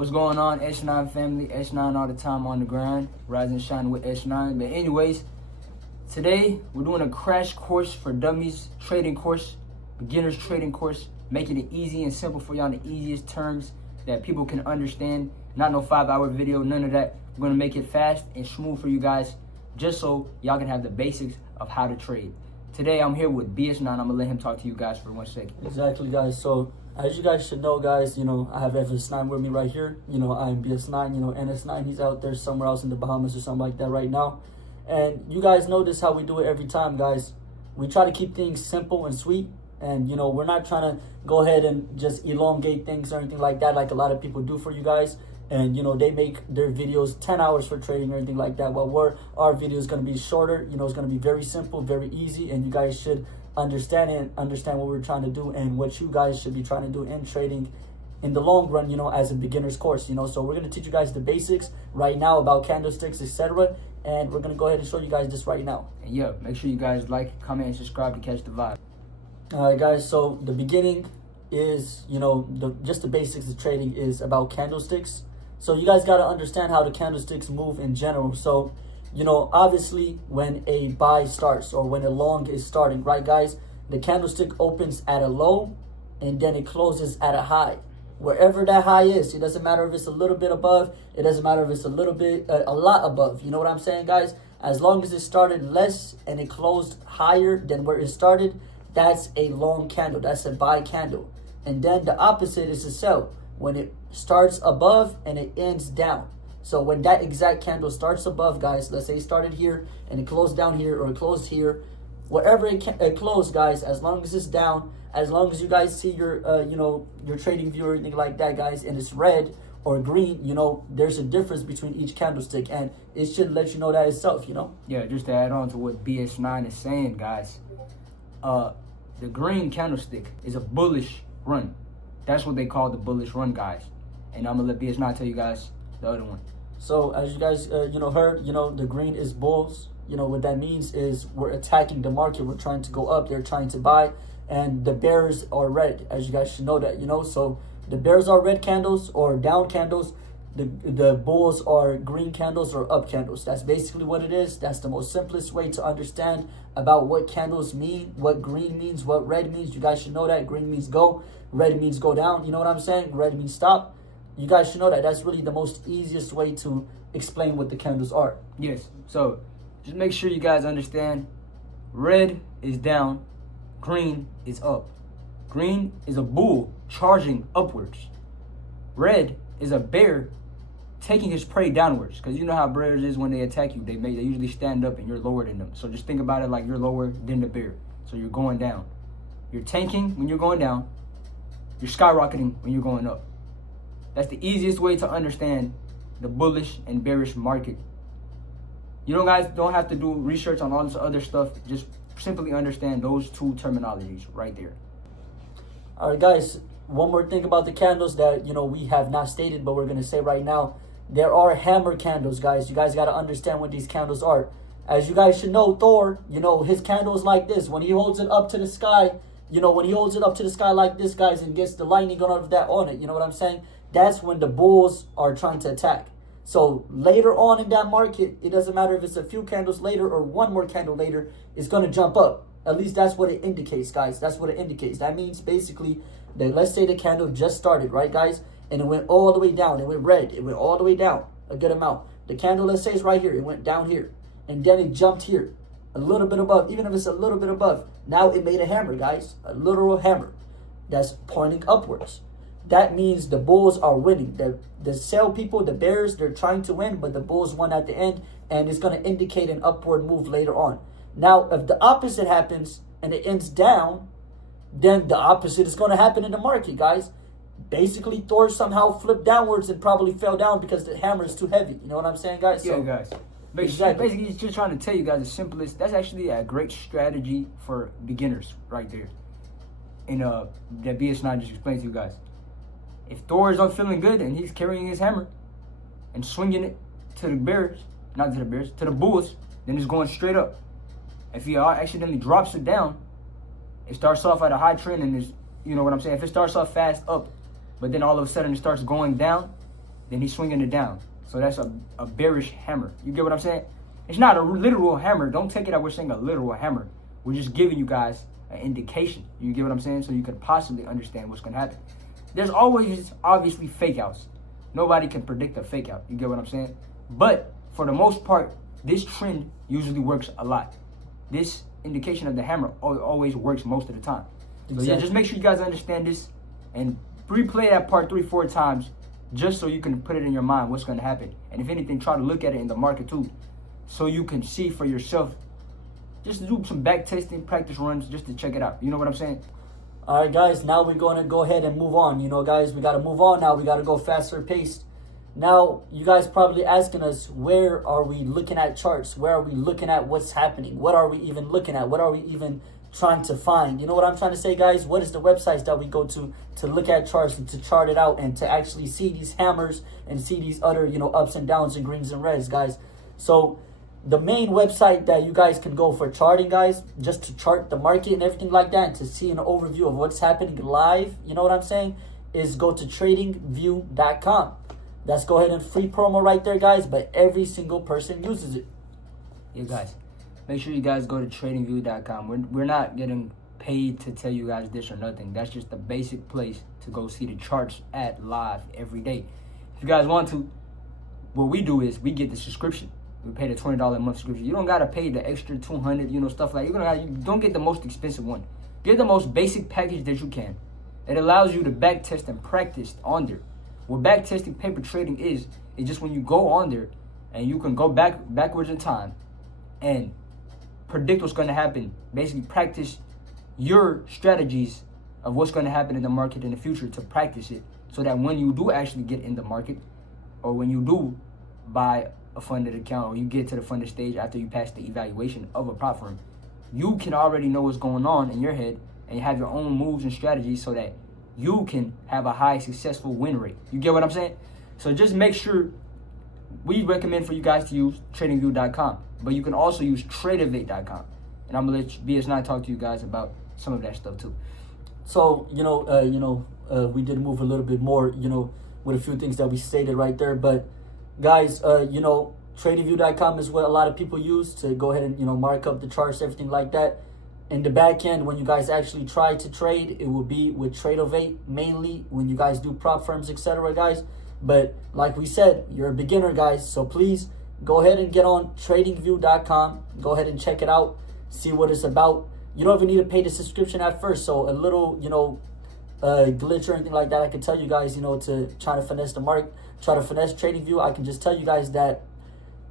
What's going on, S9 family? S9 all the time on the grind, rise and shine with S9. But anyways, today we're doing a crash course for dummies, trading course, beginners trading course, making it easy and simple for y'all in the easiest terms that people can understand. Not no 5-hour video, none of that. We're gonna make it fast and smooth for you guys, just so y'all can have the basics of how to trade. Today I'm here with BS9. I'm gonna let him talk to you guys for 1 second. Exactly, guys. So as you guys should know, guys, I have FS9 with me right here. I'm BS9, NS9, he's out there somewhere else in the Bahamas or something like that right now. And you guys know this how we do it every time, guys. We try to keep things simple and sweet. And, we're not trying to go ahead and just elongate things or anything like that, like a lot of people do for you guys. And, they make their videos 10 hours for trading or anything like that. Well, our video is going to be shorter. It's going to be very simple, very easy. And you guys should understand what we're trying to do and what you guys should be trying to do in trading in the long run, as a beginner's course, So we're going to teach you guys the basics right now about candlesticks, etc. And we're going to go ahead and show you guys this right now. And yeah, make sure you guys like, comment, and subscribe to catch the vibe. All right, guys. So the beginning is, just the basics of trading is about candlesticks. So you guys got to understand how the candlesticks move in general. So, obviously when a buy starts or when a long is starting, right, guys, the candlestick opens at a low and then it closes at a high. Wherever that high is, it doesn't matter if it's a little bit above. It doesn't matter if it's a lot above. You know what I'm saying, guys? As long as it started less and it closed higher than where it started, that's a long candle. That's a buy candle. And then the opposite is a sell. When it starts above and it ends down. So when that exact candle starts above, guys, let's say it started here and it closed down here or it closed here, wherever it closed, guys, as long as it's down, as long as you guys see your your trading view or anything like that, guys, and it's red or green, there's a difference between each candlestick, and it should let you know that itself, Yeah, just to add on to what BS9 is saying, guys, the green candlestick is a bullish run. That's what they call the bullish run, guys. And I'm gonna let BS9 tell you guys the other one. So as you guys heard, the green is bulls. What that means is we're attacking the market. We're trying to go up. They're trying to buy, and the bears are red. As you guys should know that, So the bears are red candles or down candles. The bulls are green candles or up candles. That's basically what it is. That's the most simplest way to understand about what candles mean, what green means, what red means. You guys should know that. Green means go, red means go down. You know what I'm saying? Red means stop. You guys should know that. That's really the most easiest way to explain what the candles are. Yes. So just make sure you guys understand. Red is down, green is up. Green is a bull charging upwards. Red is a bear taking his prey downwards, because you know how bears is when they attack you. They usually stand up and you're lower than them. So just think about it like you're lower than the bear. So you're going down. You're tanking when you're going down. You're skyrocketing when you're going up. That's the easiest way to understand the bullish and bearish market. You guys don't have to do research on all this other stuff. Just simply understand those two terminologies right there. All right, guys. One more thing about the candles that, we have not stated, but we're going to say right now. There are hammer candles, guys. You guys got to understand what these candles are. As you guys should know, Thor, his candle is like this. When he holds it up to the sky, when he holds it up to the sky like this, guys, and gets the lightning on it, you know what I'm saying? That's when the bulls are trying to attack. So later on in that market, it doesn't matter if it's a few candles later or one more candle later, it's going to jump up. At least that's what it indicates, guys. That's what it indicates. That means basically that, let's say the candle just started, right, guys? And it went all the way down. It went red. It went all the way down a good amount. The candle, let's say, is right here. It went down here. And then it jumped here. A little bit above. Even if it's a little bit above. Now it made a hammer, guys. A literal hammer. That's pointing upwards. That means the bulls are winning. The sell people, the bears, they're trying to win, but the bulls won at the end, and it's going to indicate an upward move later on. Now, if the opposite happens and it ends down, then the opposite is going to happen in the market, guys. Basically, Thor somehow flipped downwards and probably fell down because the hammer is too heavy. You know what I'm saying, guys? Yeah, guys. Basically, it's just trying to tell you guys the simplest. That's actually a great strategy for beginners right there. And that BS9 just explained to you guys. If Thor is not feeling good and he's carrying his hammer and swinging it to the bears, not to the bears, to the bulls, then it's going straight up. If he accidentally drops it down, it starts off at a high trend and is, you know what I'm saying? If it starts off fast up, but then all of a sudden it starts going down, then he's swinging it down. So that's a bearish hammer. You get what I'm saying? It's not a literal hammer. Don't take it that we're saying a literal hammer. We're just giving you guys an indication. You get what I'm saying? So you could possibly understand what's going to happen. There's always obviously fake outs. Nobody can predict a fake out. You get what I'm saying? But for the most part, this trend usually works a lot. This indication of the hammer always works most of the time. So yeah, just make sure you guys understand this and replay that part 3-4 times just so you can put it in your mind what's going to happen. And if anything, try to look at it in the market too so you can see for yourself. Just do some back testing, practice runs just to check it out. You know what I'm saying? All right, guys, now we're going to go ahead and move on. You know, guys, we got to move on now. We got to go faster paced. Now, you guys probably asking us, where are we looking at charts? Where are we looking at what's happening? What are we even looking at? What are we even trying to find? You know what I'm trying to say, guys? What is the websites that we go to look at charts and to chart it out and to actually see these hammers and see these other, you know, ups and downs and greens and reds, guys? So the main website that you guys can go for charting, guys, just to chart the market and everything like that and to see an overview of what's happening live, you know what I'm saying, is go to tradingview.com. Let's go ahead and free promo right there, guys, but every single person uses it. Yeah, guys, make sure you guys go to tradingview.com. We're not getting paid to tell you guys this or nothing. That's just the basic place to go see the charts at live every day. If you guys want to, what we do is we get the subscription. We pay the $20 a month subscription. You don't gotta pay the extra $200, you know, stuff like that. You don't get the most expensive one. Get the most basic package that you can. It allows you to back test and practice on there. What back testing paper trading is just when you go on there and you can go backwards in time and predict what's going to happen. Basically, practice your strategies of what's going to happen in the market in the future to practice it, so that when you do actually get in the market, or when you do buy a funded account, or you get to the funded stage after you pass the evaluation of a prop firm, you can already know what's going on in your head and you have your own moves and strategies so that you can have a high successful win rate. You get what I'm saying? So just make sure, we recommend for you guys to use tradingview.com, but you can also use tradeovate.com. And I'm going to let BS9 talk to you guys about some of that stuff too. So, we did move a little bit more, with a few things that we stated right there. But guys, tradingview.com is what a lot of people use to go ahead and, mark up the charts, everything like that. In the back end, when you guys actually try to trade, it will be with Tradeovate, mainly when you guys do prop firms, etc., guys. But like we said, you're a beginner, guys, so please go ahead and get on tradingview.com. Go ahead and check it out, see what it's about. You don't even need to pay the subscription at first, so a little, glitch or anything like that, I can tell you guys, to try to finesse the market, try to finesse TradingView, I can just tell you guys that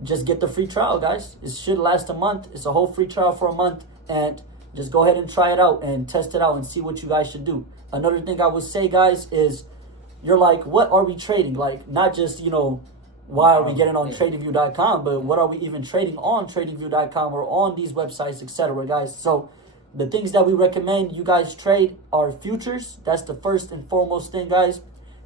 just get the free trial, guys. It should last a month. It's a whole free trial for a month, and just go ahead and try it out and test it out and see what you guys should do. Another thing I would say, guys, is you're like, what are we trading? Like, not just, why are we getting on tradingview.com, but what are we even trading on tradingview.com or on these websites, etc., guys? So the things that we recommend you guys trade are futures. That's the first and foremost thing, guys.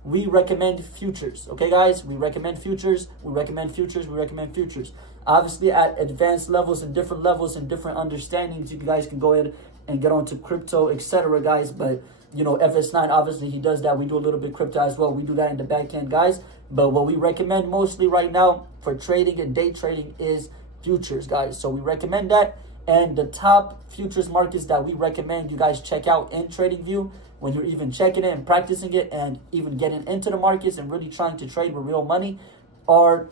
We recommend futures, okay, guys? We recommend futures. We recommend futures. We recommend futures. Obviously, at advanced levels and different understandings, you guys can go ahead and get onto crypto, etc., guys. But, FS9, obviously, he does that. We do a little bit crypto as well. We do that in the back end, guys. But what we recommend mostly right now for trading and day trading is futures, guys. So we recommend that. And the top futures markets that we recommend you guys check out in TradingView when you're even checking it and practicing it and even getting into the markets and really trying to trade with real money are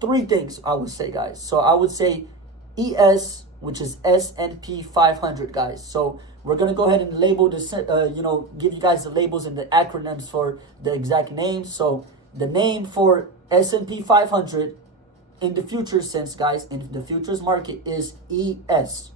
three things, I would say, guys. So I would say ES, which is S&P 500, guys. So we're going to go ahead and label this, give you guys the labels and the acronyms for the exact names. So the name for S&P 500 in the futures sense, guys, in the futures market is ES.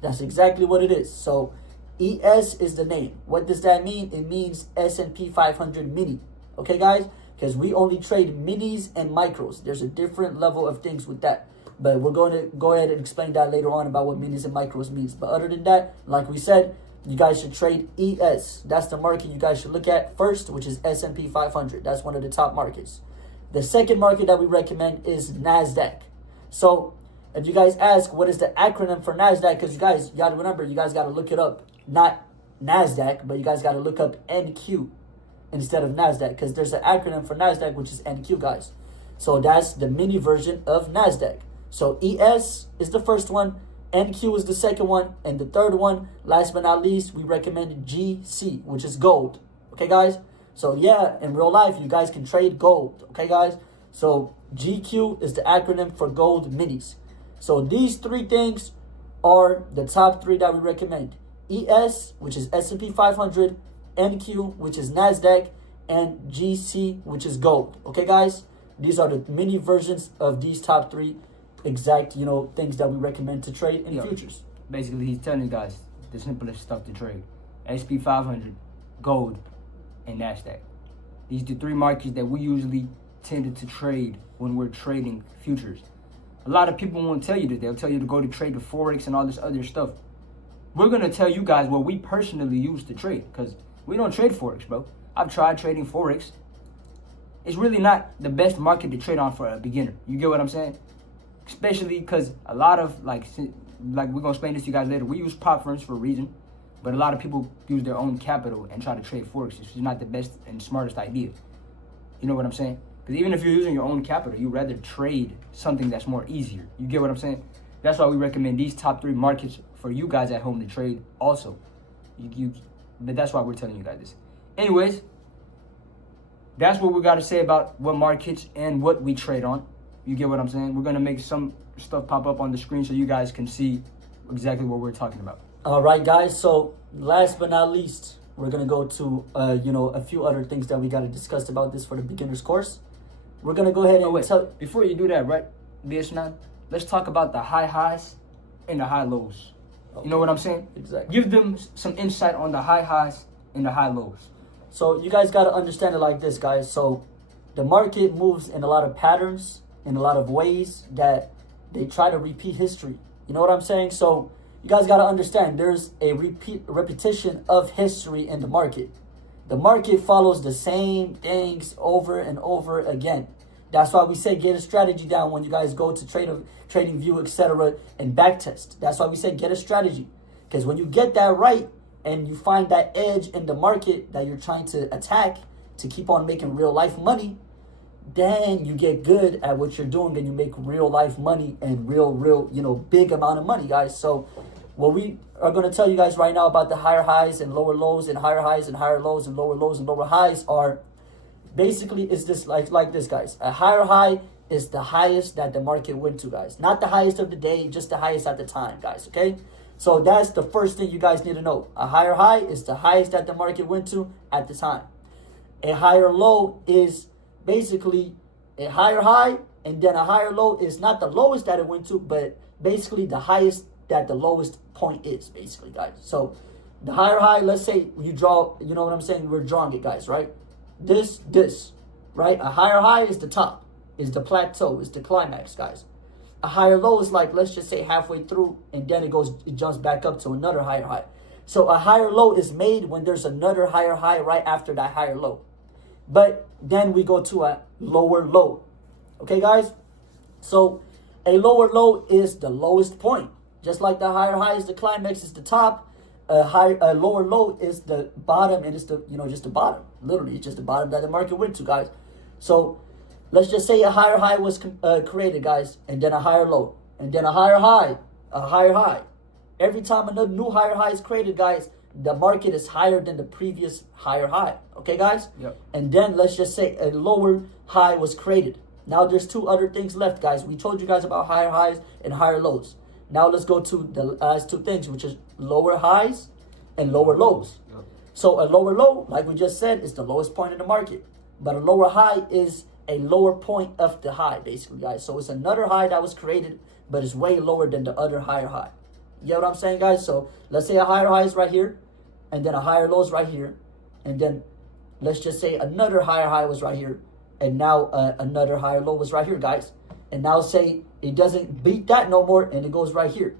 That's exactly what it is. So ES is the name. What does that mean? It means S&P 500 mini. Okay, guys? Because we only trade minis and micros. There's a different level of things with that. But we're going to go ahead and explain that later on about what minis and micros means. But other than that, like we said, you guys should trade ES. That's the market you guys should look at first, which is S&P 500. That's one of the top markets. The second market that we recommend is NASDAQ. So if you guys ask, what is the acronym for NASDAQ? Because you guys got to remember, you guys got to look it up. Not NASDAQ, but you guys got to look up NQ. instead of NASDAQ, because there's an acronym for NASDAQ, which is NQ, guys. So that's the mini version of NASDAQ. So ES is the first one, NQ is the second one, and the third one, last but not least, we recommended GC, which is gold. Okay, guys? So yeah, in real life, you guys can trade gold. Okay, guys? So GQ is the acronym for gold minis. So these three things are the top three that we recommend. ES, which is S&P 500, NQ, which is NASDAQ, and GC, which is gold. Okay, guys? These are the mini versions of these top three exact, things that we recommend to trade in futures. Basically, he's telling you guys the simplest stuff to trade. S&P 500, gold, and NASDAQ. These are the three markets that we usually tended to trade when we're trading futures. A lot of people won't tell you that. They'll tell you to go to trade the Forex and all this other stuff. We're going to tell you guys what we personally use to trade, because we don't trade Forex, bro. I've tried trading Forex. It's really not the best market to trade on for a beginner. You get what I'm saying? Especially because a lot of, like we're going to explain this to you guys later, we use prop firms for a reason, but a lot of people use their own capital and try to trade Forex. It's not the best and smartest idea. You know what I'm saying? Because even if you're using your own capital, you'd rather trade something that's more easier. You get what I'm saying? That's why we recommend these top three markets for you guys at home to trade also. But that's why we're telling you guys this. Anyways, that's what we got to say about what markets and what we trade on. You get what I'm saying? We're going to make some stuff pop up on the screen so you guys can see exactly what we're talking about. All right, guys. So last but not least, we're going to go to, a few other things that we got to discuss about this for the beginner's course. We're going to go ahead and before you do that, right, BS9, let's talk about the high highs and the high lows. Okay. You know what I'm saying? Exactly. Give them some insight on the high highs and the high lows. So you guys got to understand it like this, guys. So the market moves in a lot of patterns, in a lot of ways that they try to repeat history. You know what I'm saying? So you guys got to understand there's a repetition of history in the market. The market follows the same things over and over again. That's why we say get a strategy down when you guys go to trading view, etc. and backtest. That's why we say get a strategy. Because when you get that right and you find that edge in the market that you're trying to attack to keep on making real life money, then you get good at what you're doing and you make real life money and real, big amount of money, guys. So what we are going to tell you guys right now about the higher highs and lower lows and higher highs and higher lows and lower highs are basically is this like this, guys. A higher high is the highest that the market went to, guys. Not the highest of the day, just the highest at the time, guys, okay? So that's the first thing you guys need to know. A higher high is the highest that the market went to at the time. A higher low is basically a higher high, and then a higher low is not the lowest that it went to, but basically the highest that the lowest point is, basically, guys. So the higher high, let's say you draw, you know what I'm saying? We're drawing it, guys, right? This, right? A higher high is the top, is the plateau, is the climax, guys. A higher low is like, let's just say halfway through, and then it jumps back up to another higher high. So a higher low is made when there's another higher high right after that higher low. But then we go to a lower low. Okay, guys? So a lower low is the lowest point. Just like the higher high is the climax, is the top. A lower low is the bottom, and it's the, just the bottom. Literally, it's just the bottom that the market went to, guys. So let's just say a higher high was created, guys, and then a higher low, and then a higher high. Every time a new higher high is created, guys, the market is higher than the previous higher high. Okay, guys? Yep. And then let's just say a lower high was created. Now there's two other things left, guys. We told you guys about higher highs and higher lows. Now let's go to the last two things, which is lower highs and lower lows. Yep. So a lower low, like we just said, is the lowest point in the market. But a lower high is a lower point of the high, basically, guys. So it's another high that was created, but it's way lower than the other higher high. You get what I'm saying, guys? So let's say a higher high is right here, and then a higher low is right here, and then let's just say another higher high was right here, and now another higher low was right here, guys. And now say it doesn't beat that no more, and it goes right here.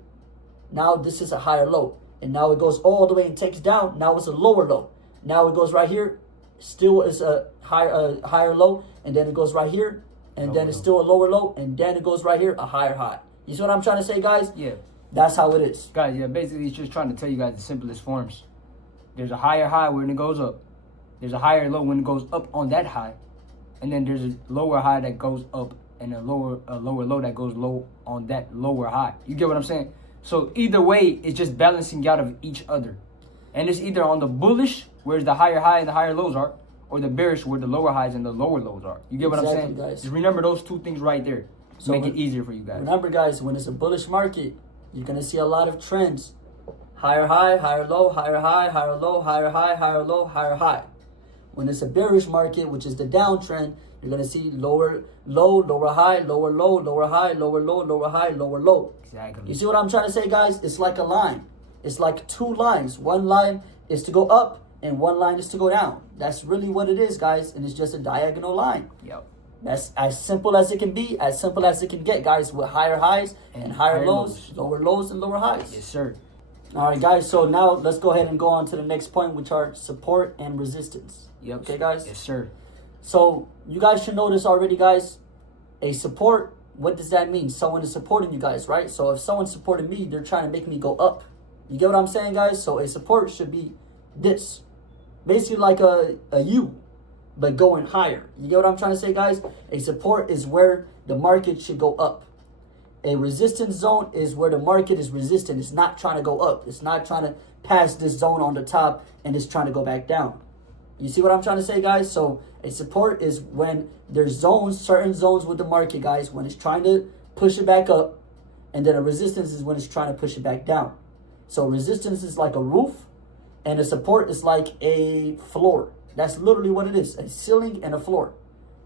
Now this is a higher low, and now it goes all the way and takes down. Now it's a lower low. Now it goes right here, still is a higher low, and then it goes right here, and then it's still a lower low, and then it goes right here, a higher high. You see what I'm trying to say, guys? Yeah. That's how it is. Guys, yeah, basically it's just trying to tell you guys the simplest forms. There's a higher high when it goes up. There's a higher low when it goes up on that high, and then there's a lower high that goes up, and a lower low that goes low on that lower high. You get what I'm saying? So either way, it's just balancing out of each other, and it's either on the bullish, where the higher high and the higher lows are, or the bearish, where the lower highs and the lower lows are. You get what I'm saying? Guys. Just remember those two things right there. So make it easier for you guys. Remember, guys, when it's a bullish market, you're gonna see a lot of trends: higher high, higher low, higher high, higher low, higher high, higher low, higher high. When it's a bearish market, which is the downtrend, you're gonna see lower low, lower high, lower low, lower high, lower low, lower high, lower low. Exactly. You see what I'm trying to say, guys? It's like a line. It's like two lines. One line is to go up, and one line is to go down. That's really what it is, guys, and it's just a diagonal line. Yep. That's as simple as it can be, as simple as it can get, guys, with higher highs and higher lows, lower lows and lower highs. Yes, sir. All right, guys, so now let's go ahead and go on to the next point, which are support and resistance. Yep. Okay, guys? Yes, sir. So you guys should know this already, guys. A support, what does that mean? Someone is supporting you guys, right? So if someone's supporting me, they're trying to make me go up. You get what I'm saying, guys? So a support should be this. Basically like a U, but going higher. You get what I'm trying to say, guys? A support is where the market should go up. A resistance zone is where the market is resistant. It's not trying to go up. It's not trying to pass this zone on the top and it's trying to go back down. You see what I'm trying to say, guys? So a support is when there's zones, certain zones with the market, guys, when it's trying to push it back up. And then a resistance is when it's trying to push it back down. So resistance is like a roof, and a support is like a floor. That's literally what it is, a ceiling and a floor.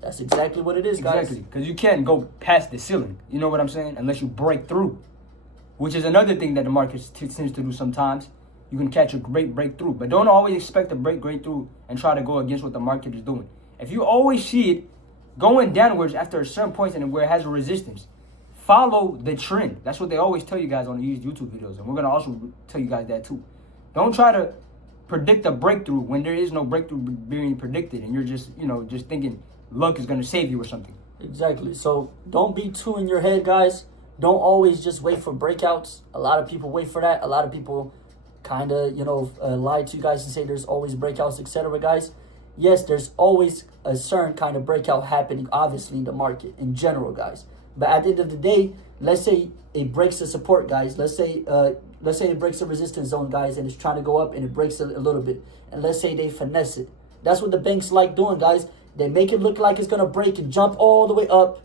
That's exactly what it is, guys. Exactly, because you can't go past the ceiling. You know what I'm saying? Unless you break through, which is another thing that the market tends to do sometimes. You can catch a great breakthrough, but don't always expect to break great through and try to go against what the market is doing. If you always see it going downwards after a certain point and where it has a resistance, follow the trend. That's what they always tell you guys on these YouTube videos, and we're gonna also tell you guys that too. Don't try to predict a breakthrough when there is no breakthrough being predicted, and you're just just thinking luck is gonna save you or something. Exactly. So don't be too in your head, guys. Don't always just wait for breakouts. A lot of people wait for that. A lot of people kind of lie to you guys and say there's always breakouts, etc. Guys, yes, there's always a certain kind of breakout happening, obviously, in the market in general, guys. But at the end of the day, let's say it breaks the support, guys. Let's say it breaks the resistance zone, guys, and it's trying to go up and it breaks it a little bit. And let's say they finesse it. That's what the banks like doing, guys. They make it look like it's going to break and jump all the way up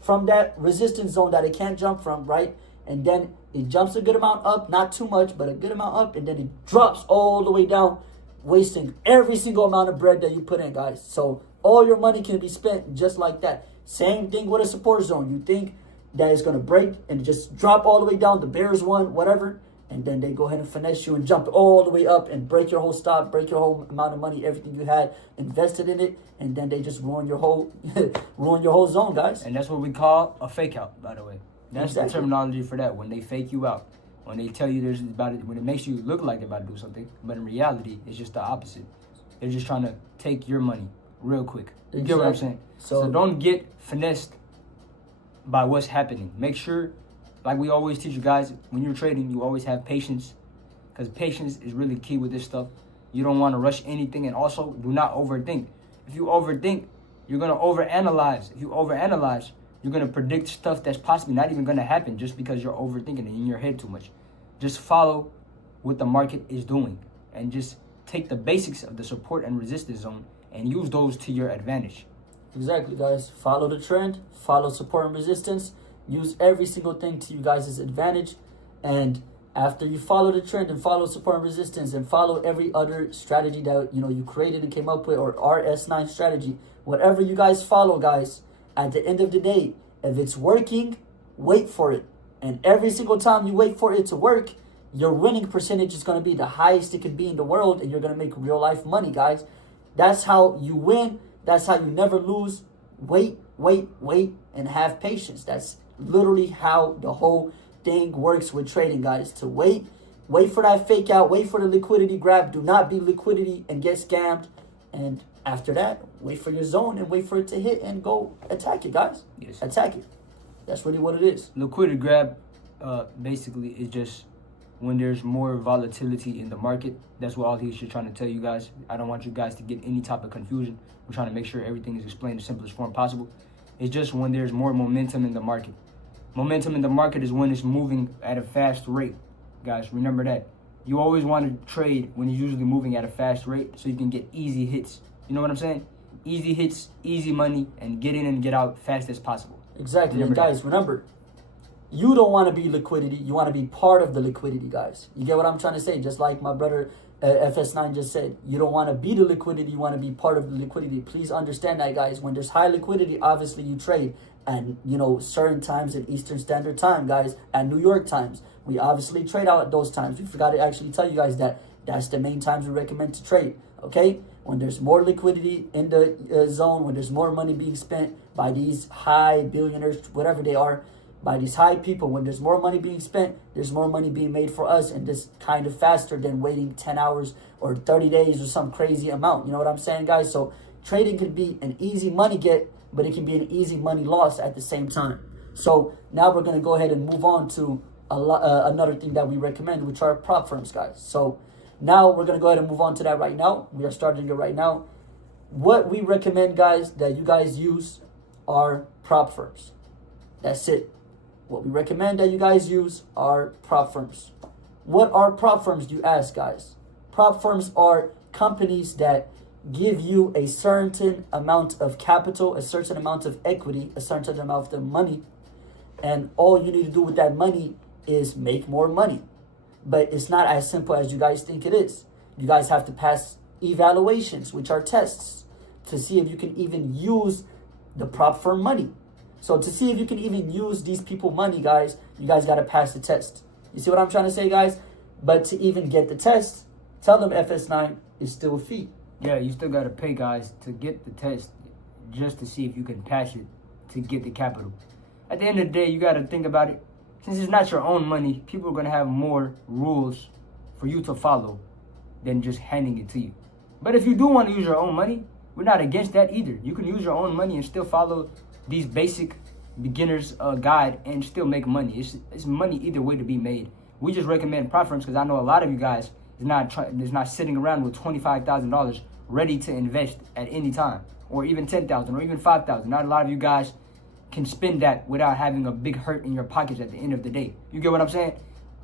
from that resistance zone that it can't jump from, right? And then it jumps a good amount up, not too much, but a good amount up, and then it drops all the way down, wasting every single amount of bread that you put in, guys. So all your money can be spent just like that. Same thing with a support zone. You think that it's going to break and just drop all the way down, the bears won, whatever, and then they go ahead and finesse you and jump all the way up and break your whole stock, break your whole amount of money, everything you had invested in it, and then they just ruin your whole zone, guys. And that's what we call a fake out, by the way. That's Exactly. the terminology for that. When they fake you out, when they tell you there's about it, when it makes you look like they're about to do something, but in reality, it's just the opposite. They're just trying to take your money real quick. You get what I'm saying? So don't get finessed by what's happening. Make sure, like we always teach you guys, when you're trading, you always have patience, because patience is really key with this stuff. You don't want to rush anything, and also do not overthink. If you overthink, you're going to overanalyze. If you overanalyze, you're going to predict stuff that's possibly not even going to happen just because you're overthinking it in your head too much. Just follow what the market is doing and just take the basics of the support and resistance zone and use those to your advantage. Exactly, guys. Follow the trend, follow support and resistance, use every single thing to you guys' advantage. And after you follow the trend and follow support and resistance and follow every other strategy that you created and came up with, or RS9 strategy, whatever you guys follow, guys, at the end of the day, if it's working, wait for it. And every single time you wait for it to work, your winning percentage is going to be the highest it can be in the world, and you're going to make real life money, guys. That's how you win. That's how you never lose. Wait, and have patience. That's literally how the whole thing works with trading, guys. To wait for that fake out, wait for the liquidity grab. Do not be liquidity and get scammed. And after that, wait for your zone and wait for it to hit and go attack it, guys. Yes. Attack it. That's really what it is. Liquidity grab basically is just when there's more volatility in the market. That's what all these shit trying to tell you guys. I don't want you guys to get any type of confusion. We're trying to make sure everything is explained in the simplest form possible. It's just when there's more momentum in the market. Momentum in the market is when it's moving at a fast rate. Guys, remember that. You always want to trade when it's usually moving at a fast rate so you can get easy hits. You know what I'm saying? Easy hits, easy money, and get in and get out fast as possible. Exactly. And guys, remember, you don't want to be liquidity. You want to be part of the liquidity, guys. You get what I'm trying to say? Just like my brother FS9 just said, you don't want to be the liquidity. You want to be part of the liquidity. Please understand that, guys. When there's high liquidity, obviously you trade. And, you know, certain times in Eastern Standard Time, guys, and New York times, we obviously trade out at those times. We forgot to actually tell you guys that that's the main times we recommend to trade, okay? When there's more liquidity in the zone, when there's more money being spent by these high billionaires, whatever they are, by these high people, when there's more money being spent, there's more money being made for us, and this kind of faster than waiting 10 hours or 30 days or some crazy amount. You know what I'm saying, guys? So trading can be an easy money get, but it can be an easy money loss at the same time. So now we're going to go ahead and move on to another thing that we recommend, which are prop firms, guys. So now we're going to go ahead and move on to that right now. We are starting it right now. What we recommend, guys, that you guys use are prop firms. That's it. What we recommend that you guys use are prop firms. What are prop firms, you ask, guys? Prop firms are companies that give you a certain amount of capital, a certain amount of equity, a certain amount of money, and all you need to do with that money is make more money. But it's not as simple as you guys think it is. You guys have to pass evaluations, which are tests, to see if you can even use the prop firm money. So to see if you can even use these people money, guys, you guys got to pass the test. You see what I'm trying to say, guys? But to even get the test, tell them FS9 is still a fee. Yeah, you still got to pay, guys, to get the test just to see if you can pass it to get the capital. At the end of the day, you got to think about it. Since it's not your own money, people are going to have more rules for you to follow than just handing it to you. But if you do want to use your own money, we're not against that either. You can use your own money and still follow these basic beginner's guide and still make money. It's money either way to be made. We just recommend prop firms because I know a lot of you guys is not sitting around with $25,000 ready to invest at any time, or even $10,000 or even $5,000. Not a lot of you guys can spend that without having a big hurt in your pockets at the end of the day. You get what I'm saying?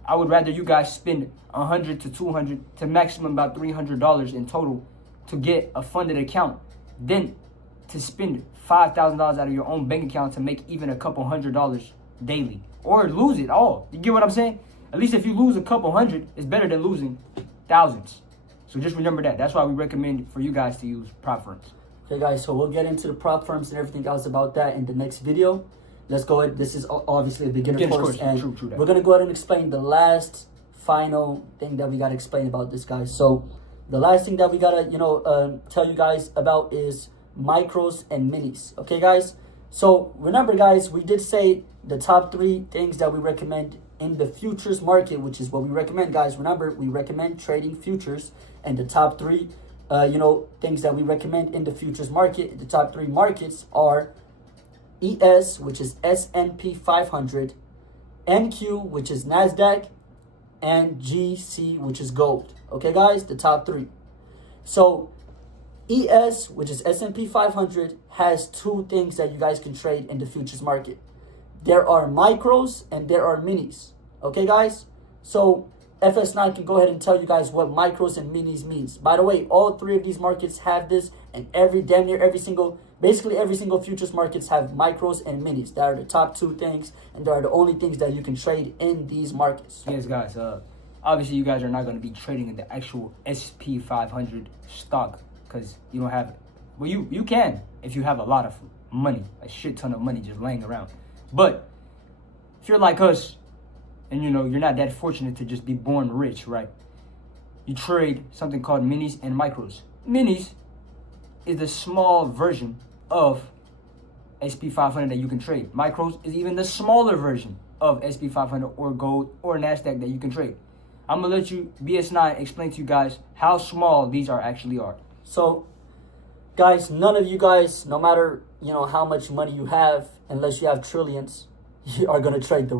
I would rather you guys spend $100 to $200 to maximum about $300 in total to get a funded account than to spend $5,000 out of your own bank account to make even a couple $100 daily, or lose it all. You get what I'm saying? At least if you lose a couple hundred, it's better than losing thousands. So just remember that. That's why we recommend for you guys to use prop firms. Okay, guys, so we'll get into the prop firms and everything else about that in the next video. Let's go ahead. This is obviously a beginner course, and true we're going to go ahead and explain the last final thing that we got to explain about this, guys. So the last thing that we got to, tell you guys about is micros and minis. Okay, guys? So remember, guys, we did say the top 3 things that we recommend in the futures market, which is what we recommend, guys. Remember, we recommend trading futures, and the top 3 things that we recommend in the futures market, the top 3 markets are ES, which is S&P 500, NQ, which is NASDAQ, and GC, which is gold. Okay, guys, the top 3. So ES, which is S&P 500, has 2 things that you guys can trade in the futures market. There are micros and there are minis. Okay, guys? So FS9 can go ahead and tell you guys what micros and minis means. By the way, all 3 of these markets have this, and basically every single futures markets have micros and minis. That are the top 2 things, and they are the only things that you can trade in these markets. Yes, guys. Obviously, you guys are not going to be trading in the actual SP 500 stock because you don't have it. Well, you can if you have a lot of money, a shit ton of money just laying around. But if you're like us, and you're not that fortunate to just be born rich, right? You trade something called minis and micros. Minis is the small version of SP 500 that you can trade. Micros is even the smaller version of SP 500 or gold or NASDAQ that you can trade. I'm gonna let you, BS9, explain to you guys how small these actually are. So, guys, none of you guys, no matter how much money you have, unless you have trillions, you are gonna trade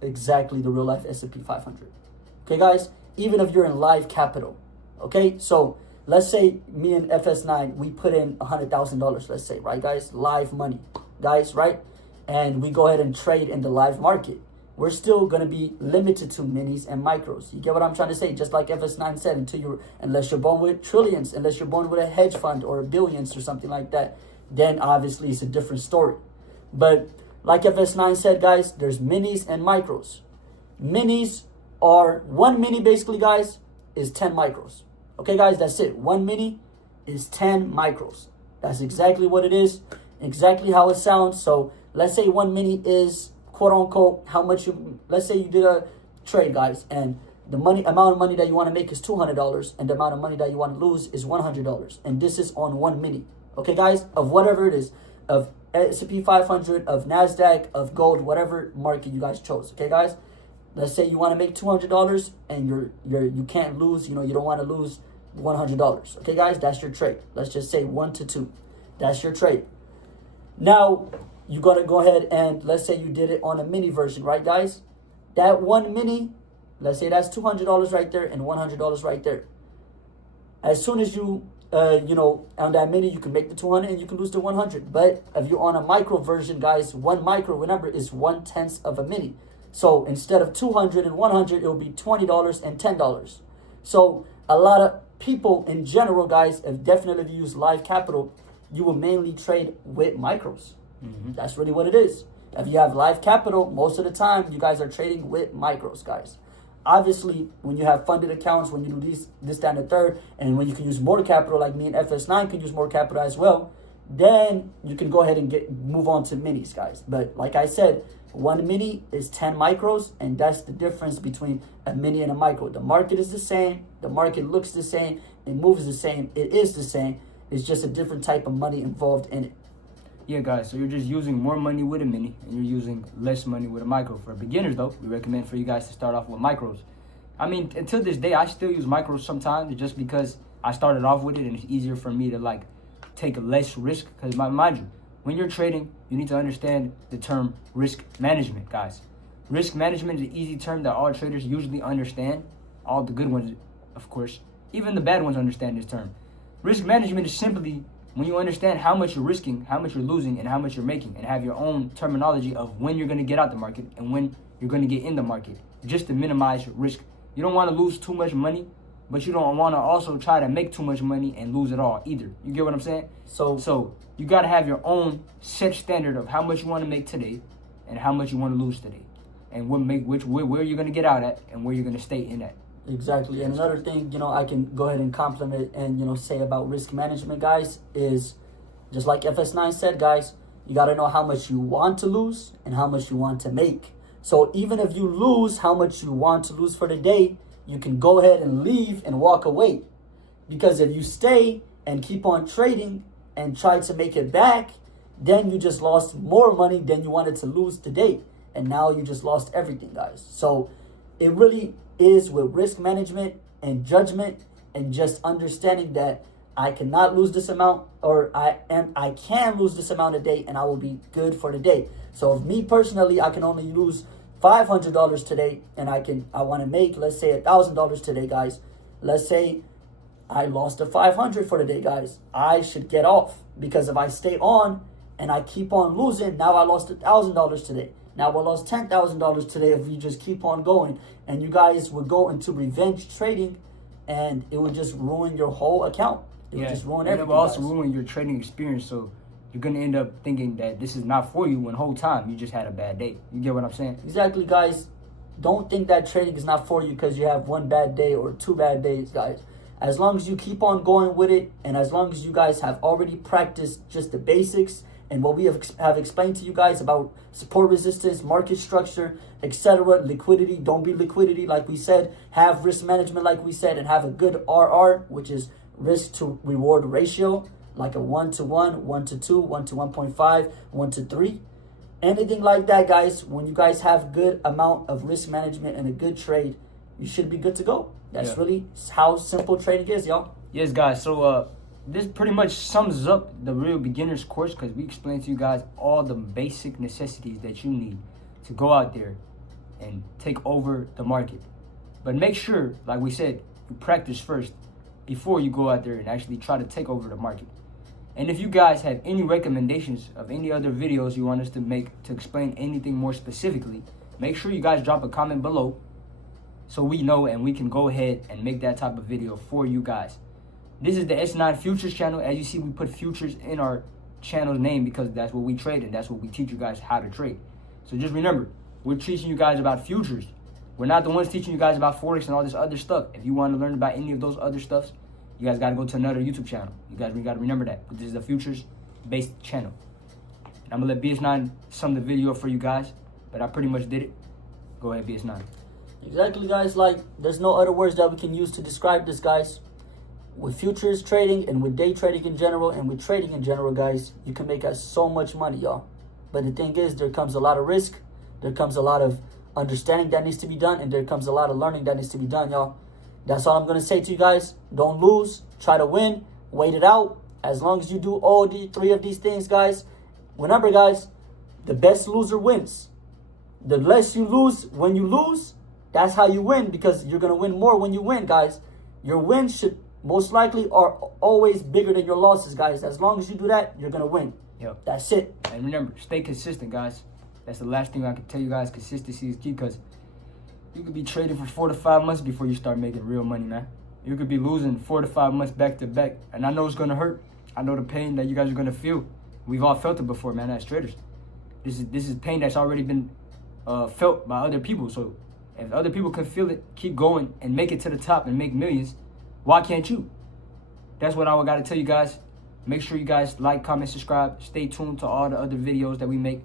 exactly the real life S&P 500. Okay, guys? Even if you're in live capital. Okay? So let's say me and FS9, we put in $100,000, let's say, right, guys? Live money, guys, right? And we go ahead and trade in the live market. We're still going to be limited to minis and micros. You get what I'm trying to say? Just like FS9 said, unless you're born with trillions, unless you're born with a hedge fund or billions or something like that, then obviously it's a different story. But like FS9 said, guys, there's minis and micros. Minis are, one mini basically, guys, is 10 micros. Okay, guys, that's it. One mini is 10 micros. That's exactly what it is, exactly how it sounds. So let's say one mini is, quote unquote, how much you, let's say you did a trade, guys, and the amount of money that you want to make is $200, and the amount of money that you want to lose is $100. And this is on one mini. Okay, guys, of whatever it is, of S&P 500, of NASDAQ, of gold, whatever market you guys chose. Okay, guys, let's say you want to make $200 and you can't lose, you don't want to lose $100. Okay, guys, that's your trade. Let's just say 1 to 2. That's your trade. Now, you got to go ahead and let's say you did it on a mini version, right, guys? That one mini, let's say that's $200 right there and $100 right there. As soon as you, on that mini, you can make the 200 and you can lose the 100. But if you're on a micro version, guys, one micro, remember, is 1/10 of a mini. So instead of 200 and 100, it will be $20 and $10. So a lot of people in general, guys, if definitely use live capital, you will mainly trade with micros. That's really what it is. If you have live capital, most of the time, you guys are trading with micros, guys. Obviously, when you have funded accounts, when you do this, that, and the third, and when you can use more capital, like me and FS9 can use more capital as well, then you can go ahead and move on to minis, guys. But like I said, one mini is 10 micros, and that's the difference between a mini and a micro. The market is the same. The market looks the same. It moves the same. It is the same. It's just a different type of money involved in it. Yeah, guys, so you're just using more money with a mini, and you're using less money with a micro. For beginners, though, we recommend for you guys to start off with micros. I mean, until this day, I still use micros sometimes, just because I started off with it, and it's easier for me to, take less risk. Because, mind you, when you're trading, you need to understand the term risk management, guys. Risk management is an easy term that all traders usually understand. All the good ones, of course. Even the bad ones understand this term. Risk management is simply when you understand how much you're risking, how much you're losing, and how much you're making, and have your own terminology of when you're going to get out the market and when you're going to get in the market, just to minimize your risk. You don't want to lose too much money, but you don't want to also try to make too much money and lose it all either. You get what I'm saying? So you got to have your own set standard of how much you want to make today and how much you want to lose today, and where you're going to get out at and where you're going to stay in at. Exactly. And another thing, I can go ahead and compliment and, say about risk management, guys, is just like FS9 said, guys, you got to know how much you want to lose and how much you want to make. So even if you lose how much you want to lose for the day, you can go ahead and leave and walk away. Because if you stay and keep on trading and try to make it back, then you just lost more money than you wanted to lose today. And now you just lost everything, guys. So it really is with risk management and judgment and just understanding that I cannot lose this amount, or I can lose this amount a day, and I will be good for the day. So if me personally, I can only lose $500 today, and I want to make, let's say, $1,000 today, guys. Let's say I lost the 500 for the day, guys. I should get off, because if I stay on and I keep on losing, now I lost $1,000 today. Now I lost $10,000 today if you just keep on going, and you guys would go into revenge trading, and it would just ruin your whole account. It would just ruin everything. It will also ruin your trading experience. So you're gonna end up thinking that this is not for you when whole time you just had a bad day. You get what I'm saying? Exactly, guys. Don't think that trading is not for you because you have one bad day or 2 bad days, guys. As long as you keep on going with it, and as long as you guys have already practiced just the basics and what we have explained to you guys about support, resistance, market structure, etc., liquidity, don't be liquidity, like we said, have risk management, like we said, and have a good RR, which is risk to reward ratio, like a 1-to-1, 1-to-2, 1-to-1.5, 1-to-3. Anything like that, guys, when you guys have good amount of risk management and a good trade, you should be good to go. That's really how simple trading is, y'all. Yes, guys. So this pretty much sums up the real beginner's course, because we explained to you guys all the basic necessities that you need to go out there and take over the market. But make sure, like we said, you practice first before you go out there and actually try to take over the market. And if you guys have any recommendations of any other videos you want us to make to explain anything more specifically, make sure you guys drop a comment below so we know and we can go ahead and make that type of video for you guys. This is the S9 Futures channel. As you see, we put futures in our channel's name because that's what we trade and that's what we teach you guys how to trade. So just remember, we're teaching you guys about futures. We're not the ones teaching you guys about Forex and all this other stuff. If you want to learn about any of those other stuffs, you guys got to go to another YouTube channel. You guys got to remember that. This is a futures-based channel. And I'm going to let BS9 sum the video for you guys, but I pretty much did it. Go ahead, BS9. Exactly, guys. Like, there's no other words that we can use to describe this, guys. With futures trading and with day trading in general and with trading in general, guys, you can make us so much money, y'all. But the thing is, there comes a lot of risk. There comes a lot of understanding that needs to be done, and there comes a lot of learning that needs to be done, y'all. That's all I'm going to say to you guys. Don't lose. Try to win. Wait it out. As long as you do all the three of these things, guys. Remember, guys, the best loser wins. The less you lose when you lose, that's how you win, because you're going to win more when you win, guys. Your wins should most likely are always bigger than your losses, guys. As long as you do that, you're going to win. Yep. That's it. And remember, stay consistent, guys. That's the last thing I can tell you guys. Consistency is key, because you could be trading for 4 to 5 months before you start making real money, man. You could be losing 4 to 5 months back to back. And I know it's going to hurt. I know the pain that you guys are going to feel. We've all felt it before, man, as traders. This is pain that's already been felt by other people. So if other people can feel it, keep going, and make it to the top and make millions, why can't you? That's what I got to tell you guys. Make sure you guys like, comment, subscribe. Stay tuned to all the other videos that we make.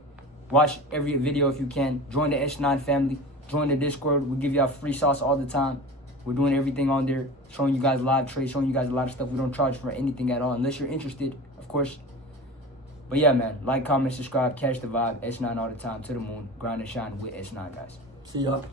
Watch every video if you can. Join the S9 family. Join the Discord. We give y'all free sauce all the time. We're doing everything on there, showing you guys live trades, showing you guys a lot of stuff. We don't charge for anything at all, unless you're interested, of course. But yeah, man, like, comment, subscribe, catch the vibe. S9 all the time, to the moon. Grind and shine with S9, guys. See y'all.